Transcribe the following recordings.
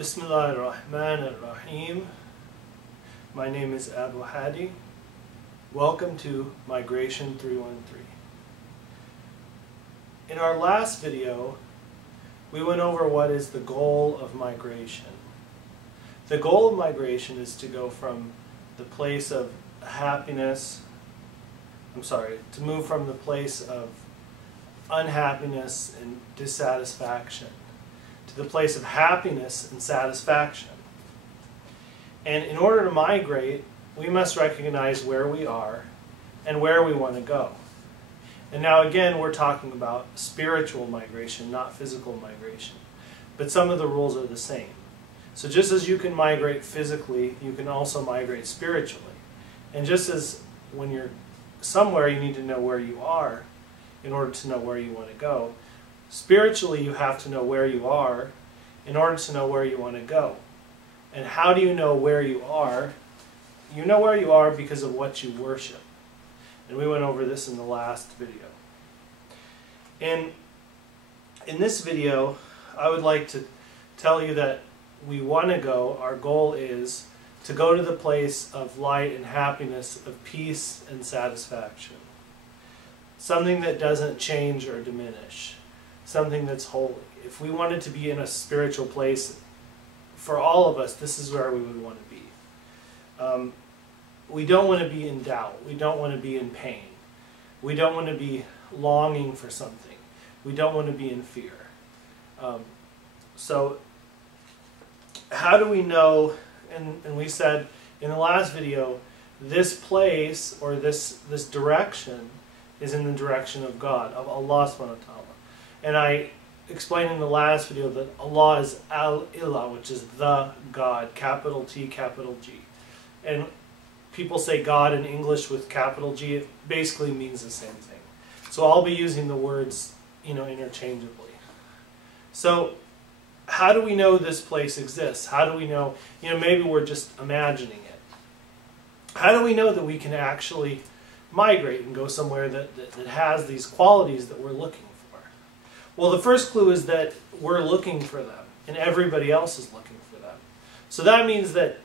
Bismillahirrahmanirrahim. My name is Abu Hadi. Welcome to Migration 313. In our last video, we went over what is the goal of migration. The goal of migration is to go from the place of happiness, to move from the place of unhappiness and dissatisfaction to the place of happiness and satisfaction. And in order to migrate, we must recognize where we are and where we want to go. And now again, we're talking about spiritual migration, not physical migration. But some of the rules are the same. So just as you can migrate physically, you can also migrate spiritually. And just as when you're somewhere, you need to know where you are in order to know where you want to go. Spiritually, you have to know where you are in order to know where you want to go. And how do you know where you are? You know where you are because of what you worship. And we went over this in the last video. In this video, I would like to tell you that we want to go, our goal is to go to the place of light and happiness, of peace and satisfaction. Something that doesn't change or diminish. Something that's holy. If we wanted to be in a spiritual place, for all of us, this is where we would want to be. We don't want to be in doubt. We don't want to be in pain. We don't want to be longing for something. We don't want to be in fear. So how do we know, and we said in the last video, this place or this direction is in the direction of God, of Allah subhanahu wa ta'ala. And I explained in the last video that Allah is Al-Ilah, which is the God, capital T, capital G. And people say God in English with capital G, it basically means the same thing. So I'll be using the words, interchangeably. So how do we know this place exists? How do we know, maybe we're just imagining it. How do we know that we can actually migrate and go somewhere that has these qualities that we're looking for? Well, the first clue is that we're looking for them, and everybody else is looking for them. So that means that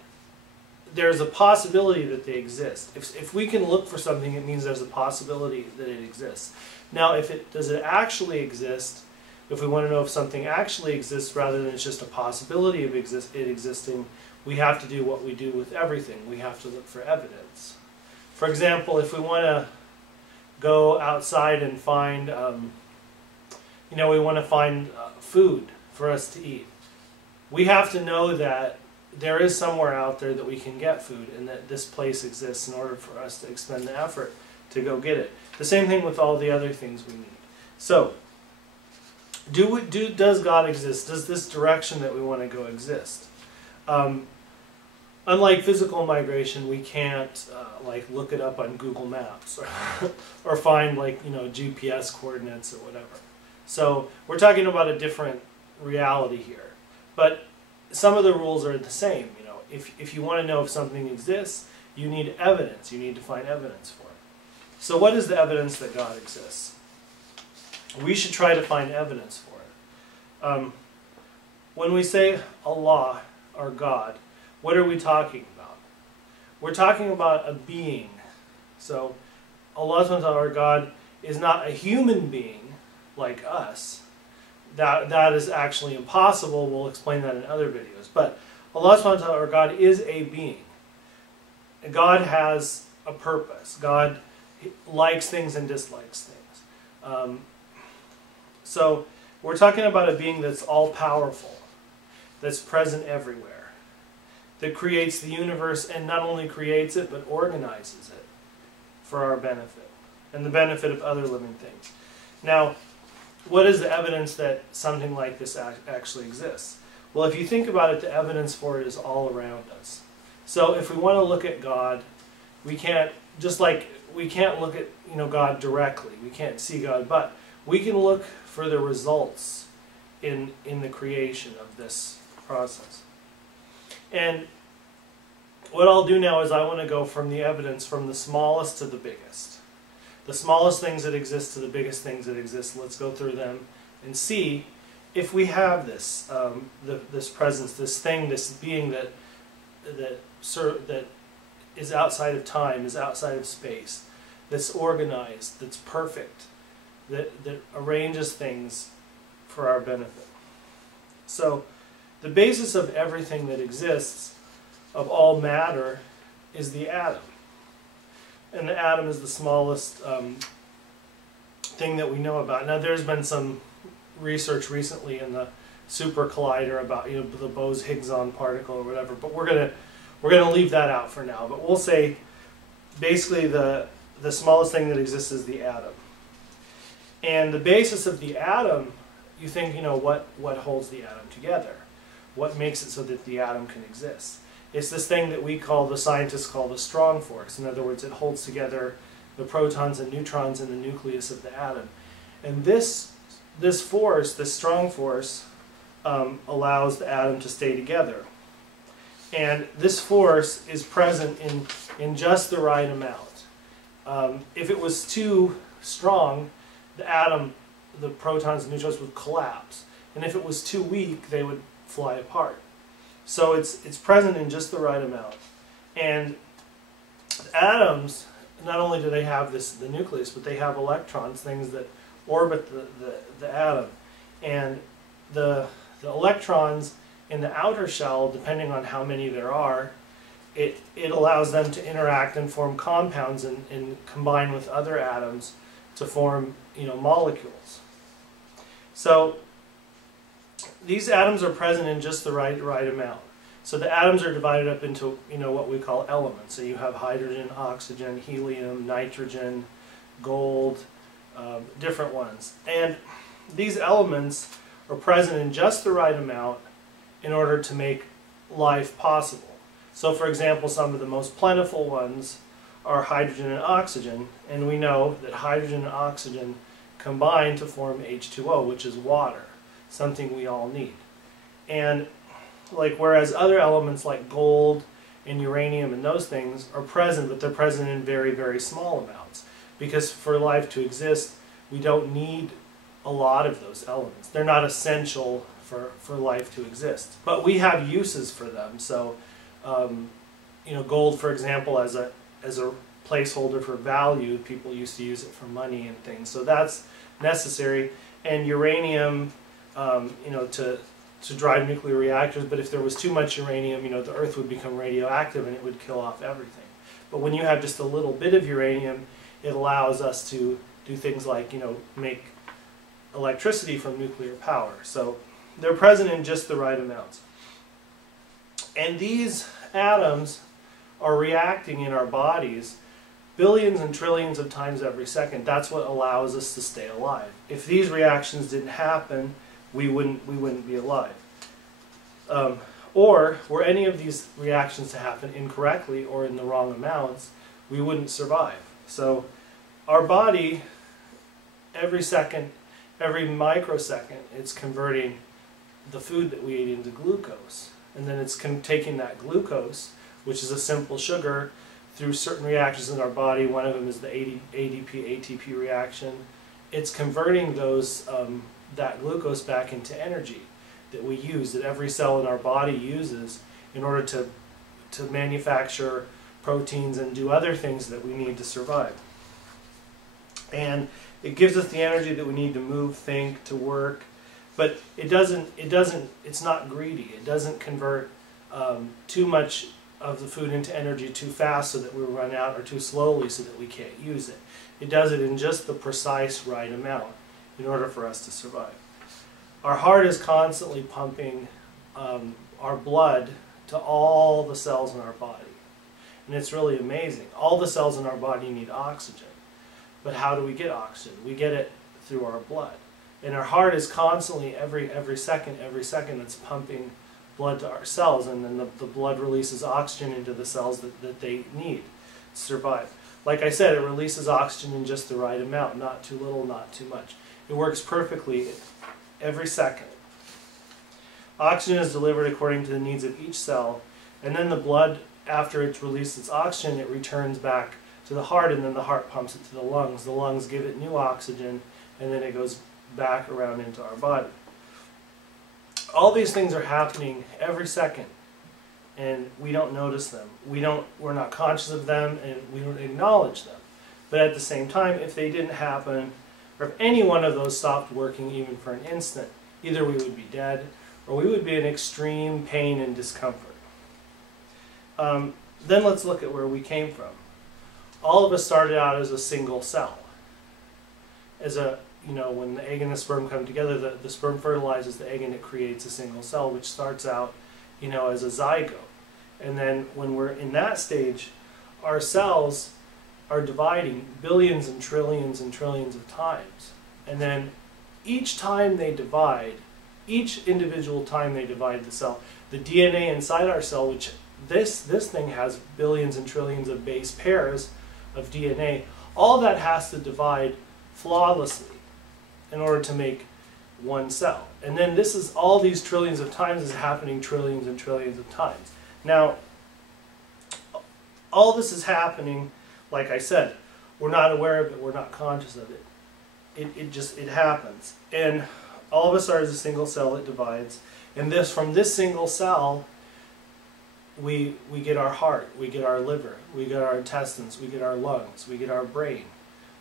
there's a possibility that they exist. If we can look for something, it means there's a possibility that it exists. Now, does it actually exist? If we want to know if something actually exists rather than it's just a possibility of it existing, we have to do what we do with everything. We have to look for evidence. For example, if we want to go outside and find, we want to find food for us to eat, we have to know that there is somewhere out there that we can get food and that this place exists in order for us to expend the effort to go get it. The same thing with all the other things we need. So, does God exist? Does this direction that we want to go exist? Unlike physical migration, we can't look it up on Google Maps or find GPS coordinates or whatever. So we're talking about a different reality here. But some of the rules are the same. If you want to know if something exists, you need evidence. You need to find evidence for it. So what is the evidence that God exists? We should try to find evidence for it. When we say Allah or God, what are we talking about? We're talking about a being. So Allah subhanahu wa ta'ala, our God, is not a human being like us. That is actually impossible. We'll explain that in other videos. But Allah subhanahu wa ta'ala, our God, is a being. God has a purpose. God likes things and dislikes things. So we're talking about a being that's all-powerful, that's present everywhere, that creates the universe, and not only creates it, but organizes it for our benefit and the benefit of other living things. Now, what is the evidence that something like this actually exists? Well, if you think about it, the evidence for it is all around us. So if we want to look at God, we can't, we can't look at God directly. We can't see God, but we can look for the results in the creation of this process. And what I'll do now is I want to go from the evidence from the smallest to the biggest. The smallest things that exist to the biggest things that exist. Let's go through them and see if we have this, this presence, this thing, this being that is outside of time, is outside of space, that's organized, that's perfect, that arranges things for our benefit. So the basis of everything that exists, of all matter, is the atom. And the atom is the smallest thing that we know about. Now there's been some research recently in the super collider about, you know, the Bose-Higgs particle or whatever, but we're gonna leave that out for now. But we'll say basically the smallest thing that exists is the atom. And the basis of the atom, you think, you know, what holds the atom together? What makes it so that the atom can exist? It's this thing that the scientists call the strong force. In other words, it holds together the protons and neutrons in the nucleus of the atom. And this force, this strong force, allows the atom to stay together. And this force is present in just the right amount. If it was too strong, the atom, the protons and neutrons would collapse. And if it was too weak, they would fly apart. So it's present in just the right amount. And atoms, not only do they have the nucleus, but they have electrons, things that orbit the atom. And the electrons in the outer shell, depending on how many there are, it allows them to interact and form compounds and combine with other atoms to form, you know, molecules. So these atoms are present in just the right amount. So the atoms are divided up into, you know, what we call elements. So you have hydrogen, oxygen, helium, nitrogen, gold, different ones. And these elements are present in just the right amount in order to make life possible. So for example, some of the most plentiful ones are hydrogen and oxygen, and we know that hydrogen and oxygen combine to form H2O, which is water, something we all need. And whereas other elements like gold and uranium and those things are present, but they're present in very, very small amounts. Because for life to exist, we don't need a lot of those elements. They're not essential for life to exist. But we have uses for them. So, you know, gold, for example, as a placeholder for value, people used to use it for money and things. So that's necessary. And uranium, you know, to drive nuclear reactors, but if there was too much uranium, you know, the Earth would become radioactive and it would kill off everything. But when you have just a little bit of uranium, it allows us to do things like, you know, make electricity from nuclear power. So they're present in just the right amounts. And these atoms are reacting in our bodies billions and trillions of times every second. That's what allows us to stay alive. If these reactions didn't happen, we wouldn't be alive. Or were any of these reactions to happen incorrectly or in the wrong amounts, we wouldn't survive. So our body, every second, every microsecond, it's converting the food that we ate into glucose. And then it's taking that glucose, which is a simple sugar, through certain reactions in our body. One of them is the ADP-ATP reaction. It's converting those that glucose back into energy that we use, that every cell in our body uses in order to manufacture proteins and do other things that we need to survive. And it gives us the energy that we need to move, think, to work, but it's not greedy. It doesn't convert too much of the food into energy too fast so that we run out, or too slowly so that we can't use it. It does it in just the precise right amount in order for us to survive. Our heart is constantly pumping our blood to all the cells in our body. And it's really amazing. All the cells in our body need oxygen. But how do we get oxygen? We get it through our blood. And our heart is constantly, every second, it's pumping blood to our cells, and then the blood releases oxygen into the cells that they need to survive. Like I said, it releases oxygen in just the right amount, not too little, not too much. It works perfectly every second. Oxygen is delivered according to the needs of each cell, and then the blood, after it's released its oxygen, it returns back to the heart, and then the heart pumps it to the lungs. The lungs give it new oxygen, and then it goes back around into our body. All these things are happening every second, and we don't notice them. We're not conscious of them, and we don't acknowledge them. But at the same time, if they didn't happen, or if any one of those stopped working even for an instant, either we would be dead, or we would be in extreme pain and discomfort. Then let's look at where we came from. All of us started out as a single cell. When the egg and the sperm come together, the sperm fertilizes the egg and it creates a single cell, which starts out, as a zygote. And then when we're in that stage, our cells are dividing billions and trillions of times. And then each time they divide, each individual time they divide the cell, the DNA inside our cell, which this thing has billions and trillions of base pairs of DNA, all that has to divide flawlessly in order to make one cell. And then all these trillions of times is happening trillions and trillions of times. Now, all this is happening, like I said, we're not aware of it, we're not conscious of it. It happens. And all of us are as a single cell that divides. And from this single cell, we get our heart, we get our liver, we get our intestines, we get our lungs, we get our brain.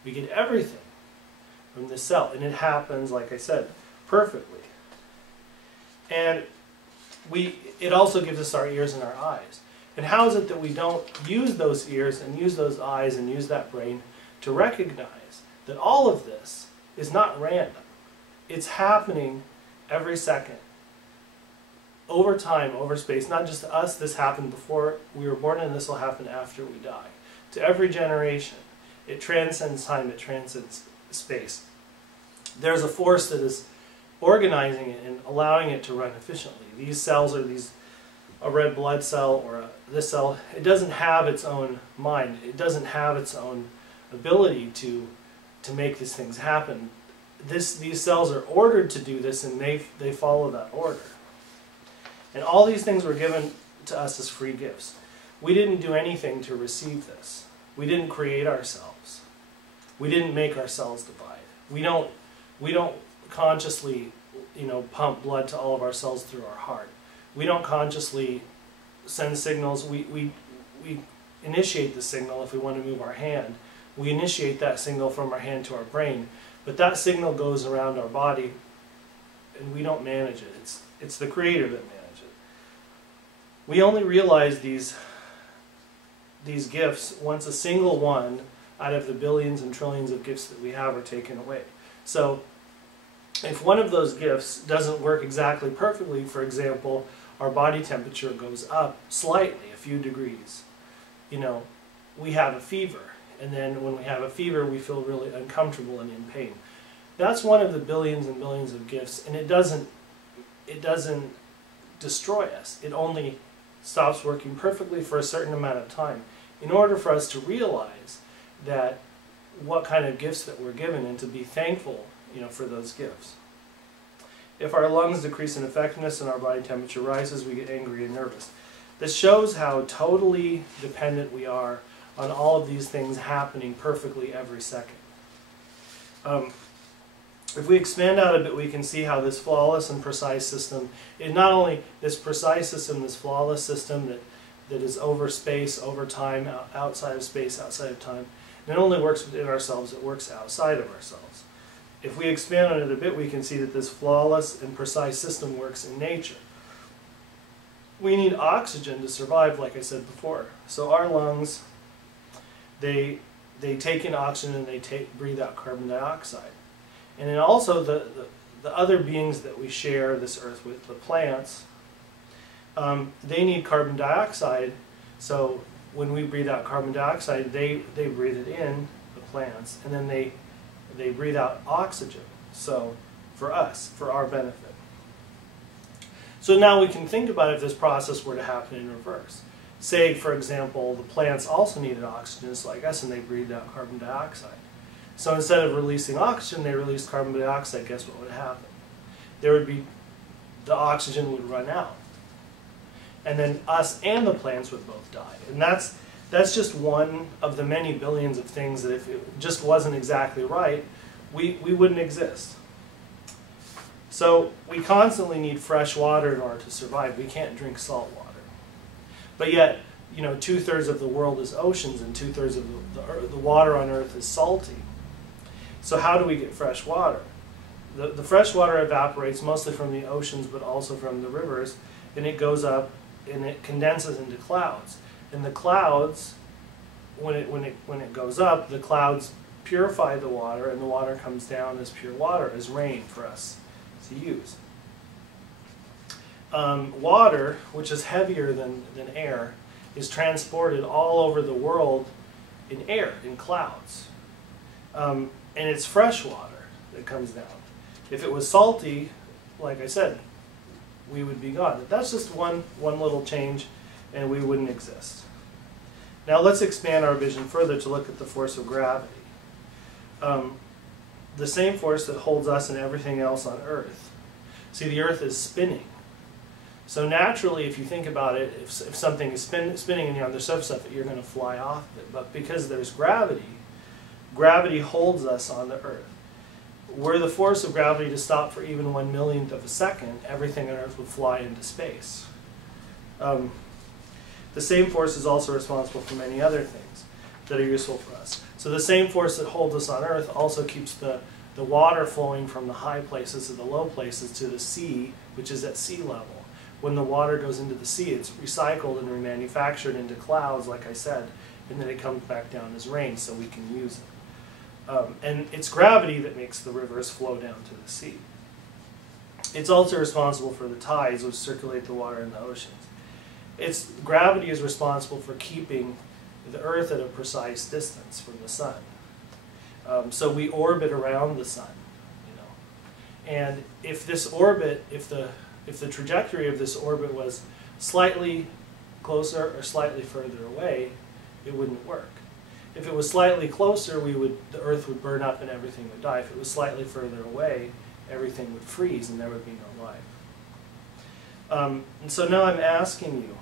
We get everything from this cell. And it happens, like I said, perfectly. And it also gives us our ears and our eyes. And how is it that we don't use those ears and use those eyes and use that brain to recognize that all of this is not random? It's happening every second, over time, over space. Not just to us, this happened before we were born, and this will happen after we die. To every generation. It transcends time, it transcends space. There's a force that is organizing it and allowing it to run efficiently. These cells are a red blood cell or this cell. It doesn't have its own mind. It doesn't have its own ability to make these things happen. These cells are ordered to do this, and they follow that order. And all these things were given to us as free gifts. We didn't do anything to receive this. We didn't create ourselves. We didn't make ourselves divide. We don't consciously, pump blood to all of our cells through our heart. We don't consciously send signals. We initiate the signal if we want to move our hand. We initiate that signal from our hand to our brain. But that signal goes around our body, and we don't manage it. It's the Creator that manages it. We only realize these gifts once a single one out of the billions and trillions of gifts that we have are taken away. So if one of those gifts doesn't work exactly perfectly, for example, our body temperature goes up slightly, a few degrees, we have a fever. And then when we have a fever, we feel really uncomfortable and in pain. That's one of the billions and billions of gifts, and it doesn't destroy us. It only stops working perfectly for a certain amount of time in order for us to realize that what kind of gifts that we're given and to be thankful, for those gifts. If our lungs decrease in effectiveness and our body temperature rises, we get angry and nervous. This shows how totally dependent we are on all of these things happening perfectly every second. If we expand out a bit, we can see how this flawless and precise system, not only this precise system, this flawless system that is over space, over time, outside of space, outside of time, not only works within ourselves, it works outside of ourselves. If we expand on it a bit, we can see that this flawless and precise system works in nature. We need oxygen to survive, like I said before. So our lungs, they take in oxygen and they breathe out carbon dioxide. And then also the other beings that we share this earth with, the plants, they need carbon dioxide. So when we breathe out carbon dioxide, they breathe it in, the plants, and then they breathe out oxygen. So for us, for our benefit. So now we can think about if this process were to happen in reverse. Say, for example, the plants also needed oxygen just like us, and they breathed out carbon dioxide. So instead of releasing oxygen, they released carbon dioxide. Guess what would happen? The oxygen would run out. And then us and the plants would both die. And that's just one of the many billions of things that if it just wasn't exactly right, we wouldn't exist. So we constantly need fresh water in order to survive. We can't drink salt water. But yet, you know, 2/3 of the world is oceans, and 2/3 of the water on Earth is salty. So how do we get fresh water? The fresh water evaporates mostly from the oceans, but also from the rivers, and it goes up and it condenses into clouds. And the clouds, when it goes up, the clouds purify the water, and the water comes down as pure water, as rain for us to use. Water, which is heavier than air, is transported all over the world in air, in clouds. And it's fresh water that comes down. If it was salty, like I said, we would be gone. But that's just one little change, and we wouldn't exist. Now let's expand our vision further to look at the force of gravity. The same force that holds us and everything else on Earth. See, the Earth is spinning. So naturally, if you think about it, if something is spinning and you're on the surface of it, you're going to fly off it. But because there's gravity, gravity holds us on the Earth. Were the force of gravity to stop for even 1/1,000,000th of a second, everything on Earth would fly into space. The same force is also responsible for many other things that are useful for us. So the same force that holds us on Earth also keeps the water flowing from the high places to the low places to the sea, which is at sea level. When the water goes into the sea, it's recycled and remanufactured into clouds, like I said, and then it comes back down as rain so we can use it. And it's gravity that makes the rivers flow down to the sea. It's also responsible for the tides, which circulate the water in the oceans. Gravity is responsible for keeping the Earth at a precise distance from the sun. So we orbit around the sun, you know. And if this orbit, if the trajectory of this orbit was slightly closer or slightly further away, it wouldn't work. If it was slightly closer, the Earth would burn up and everything would die. If it was slightly further away, everything would freeze and there would be no life. And so now I'm asking you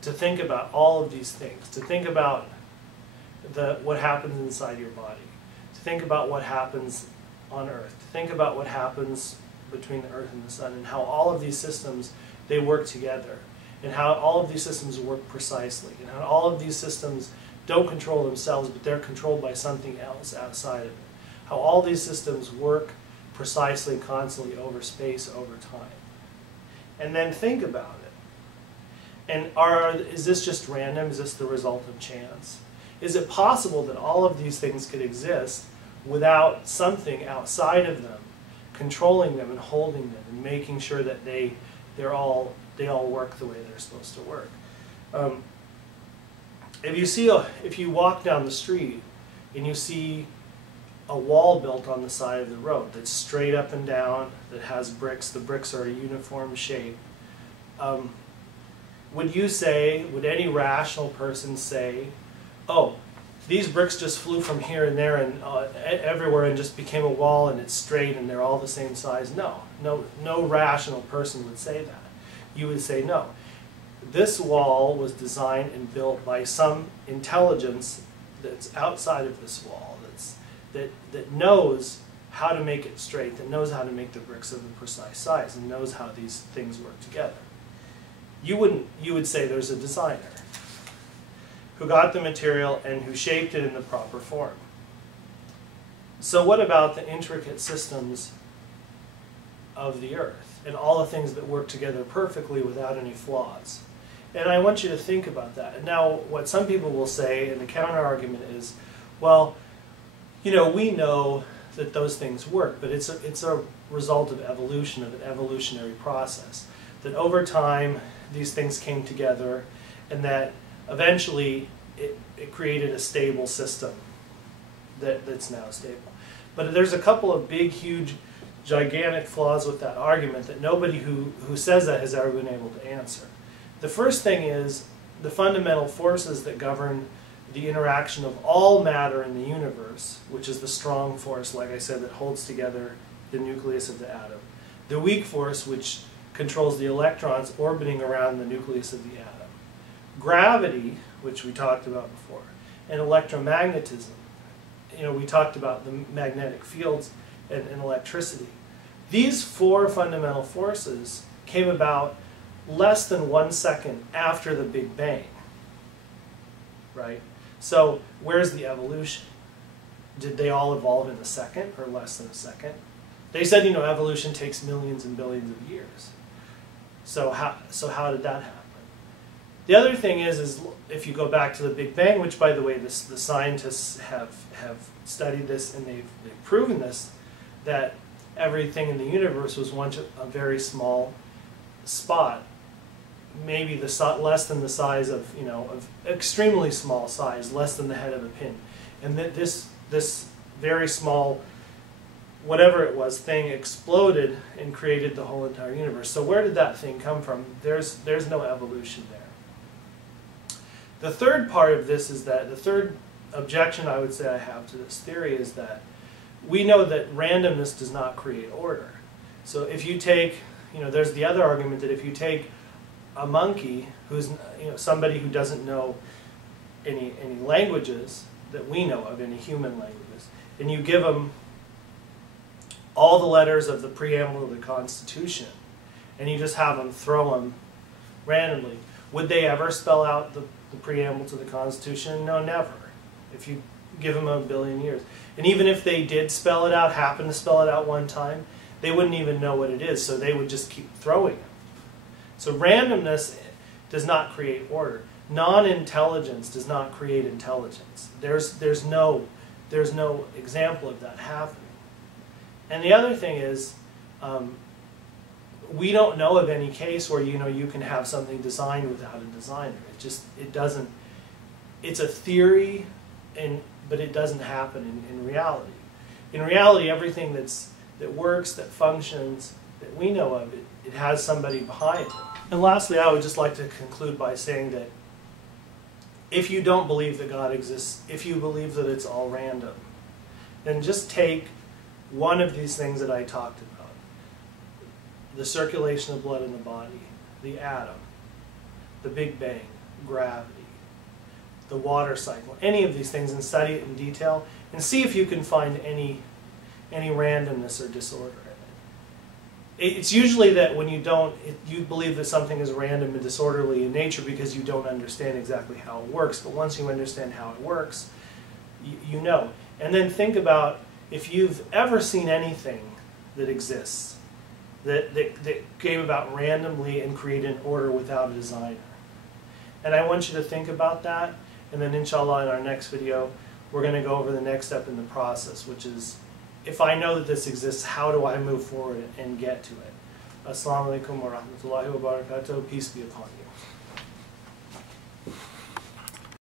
to think about all of these things, to think about what happens inside your body, to think about what happens on Earth, to think about what happens between the Earth and the sun, and how all of these systems, they work together, and how all of these systems work precisely, and how all of these systems don't control themselves, but they're controlled by something else outside of it. How all these systems work precisely, constantly, over space, over time. And then think about it. And is this just random? Is this the result of chance? Is it possible that all of these things could exist without something outside of them controlling them and holding them and making sure that they all work the way they're supposed to work? If you walk down the street and you see a wall built on the side of the road that's straight up and down, that has bricks, the bricks are a uniform shape, would any rational person say, oh, these bricks just flew from here and there and everywhere and just became a wall and it's straight and they're all the same size? No rational person would say that. You would say, no, this wall was designed and built by some intelligence that's outside of this wall, that knows how to make it straight, that knows how to make the bricks of a precise size, and knows how these things work together. You would say there's a designer who got the material and who shaped it in the proper form. So what about the intricate systems of the Earth and all the things that work together perfectly without any flaws? And I want you to think about that. Now, what some people will say, and the counter-argument is, well, you know, we know that those things work, but it's a result of evolution, of an evolutionary process. That over time, these things came together, and that eventually it created a stable system that's now stable. But there's a couple of big, huge, gigantic flaws with that argument that nobody who says that has ever been able to answer. The first thing is the fundamental forces that govern the interaction of all matter in the universe, which is the strong force, like I said, that holds together the nucleus of the atom. The weak force, which controls the electrons orbiting around the nucleus of the atom. Gravity, which we talked about before, and electromagnetism. You know, we talked about the magnetic fields and electricity. These four fundamental forces came about less than 1 second after the Big Bang, right? So where's the evolution? Did they all evolve in a second or less than a second? They said, you know, evolution takes millions and billions of years. So how did that happen? The other thing is if you go back to the Big Bang, which, by the way, the scientists have studied this and they've proven this, that everything in the universe was once a very small spot, maybe less than the size of, you know, of extremely small size, less than the head of a pin, and that this very small, whatever it was, thing exploded and created the whole entire universe. So where did that thing come from? There's no evolution there. The third part of this is that the third objection I would say I have to this theory is that we know that randomness does not create order. So if you take, you know, there's the other argument that if you take a monkey who's, you know, somebody who doesn't know any languages that we know of, any human languages, and you give them all the letters of the preamble of the Constitution, and you just have them throw them randomly, would they ever spell out the preamble to the Constitution? No, never. If you give them a billion years. And even if they did spell it out, happen to spell it out one time, they wouldn't even know what it is, so they would just keep throwing it. So randomness does not create order. Non-intelligence does not create intelligence. There's no example of that happening. And the other thing is, we don't know of any case where, you know, you can have something designed without a designer. It doesn't. It's a theory, but it doesn't happen in reality. In reality, everything that works, that functions, that we know of, it has somebody behind it. And lastly, I would just like to conclude by saying that if you don't believe that God exists, if you believe that it's all random, then just take one of these things that I talked about. The circulation of blood in the body, the atom, the Big Bang, gravity, the water cycle, any of these things, and study it in detail and see if you can find any randomness or disorder in it. It's usually that when you believe that something is random and disorderly in nature because you don't understand exactly how it works, but once you understand how it works, you know. And then think about if you've ever seen anything that exists that came about randomly and created an order without a designer. And I want you to think about that, and then inshallah in our next video we're going to go over the next step in the process, which is, if I know that this exists, how do I move forward and get to it? Assalamu alaikum wa rahmatullahi wa barakatuh. Peace be upon you.